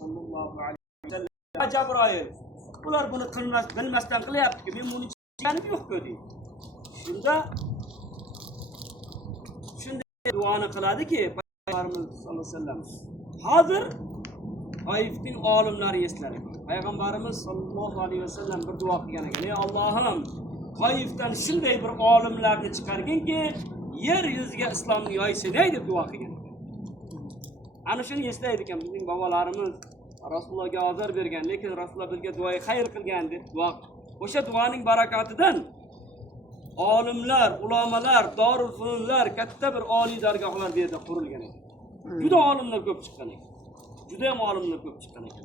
sallallohu alayhi vasallam Jabroil ular buni bilmasdan qilyapti-ki, men buni tushunganim yo'q-ku deydi. Shunday duoni qiladiki, Payg'ambarimiz sollallohu alayhi vasallam hozir Toifning olimlari eslar ekan. Payg'ambarimiz sollallohu alayhi vasallam bir duo qilgan ekan. Ey Allohim, Toifdan shunday bir olimlarni chiqarginki, yer yuziga islomni yoysin deb duo qilgan ekan. Ana shuni eslaydi ekan bizning bobolarimiz Rasulullohga azor bergan, lekin Rasululloh bizga duoyi xayr qilgan deb duo. O'sha duoning barakatidan olimlar, ulamolar, Darul Fununlar, katta bir oliy dargohlar bu yerda qurilgan ekan. Juda olimlar ko'p chiqqan ekan. Juda ham olimlar ko'p chiqqan ekan.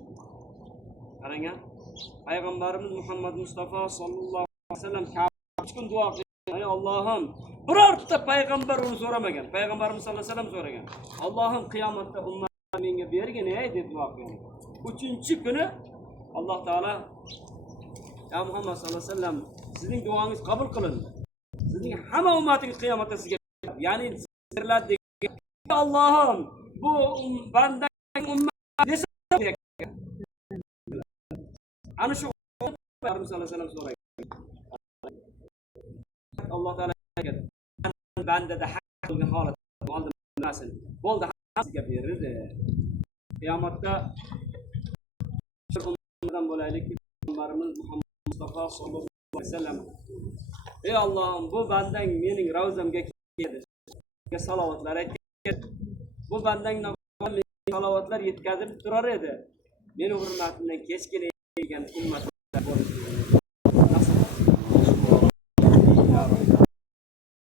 Qarang, Payg'ambarimiz Muhammad Mustafa sallallohu alayhi vasallam uch kun duo qilgan. Ey Allohim, birorta payg'ambar uni so'ramagan. Payg'ambarimiz sallallohu alayhi vasallam so'ragan. Allohim qiyomatda ummatni menga bergin deb duo qilgan. 3-kuni Alloh taolo ya Muhammad sallallohu alayhi vasallam sizning duongiz qabul qilindi. Sizning hamma ummatingiz qiyomatda sizga, ya'ni sizlarga Allohim bu bandaning ummati desa ana shu Payg'ambar sallallohu alayhi vasallam so'ragan. Alloh taolo bandada haq bo'lgan holat oldinmasin. Bo'ldi, hammaga berildi. Qiyomatda ummatdan bo'laylik, Payg'ambarimiz Muhammad Mustafa sallallohu alayhi vasallam ey Allohim, bu bandang mening ravzamga keldi. Salovatlar aytdi. Bu bandang salovatlar yetkazib turar edi. Meni hurmatimdan kechgina degan ummatlar bo'ldi.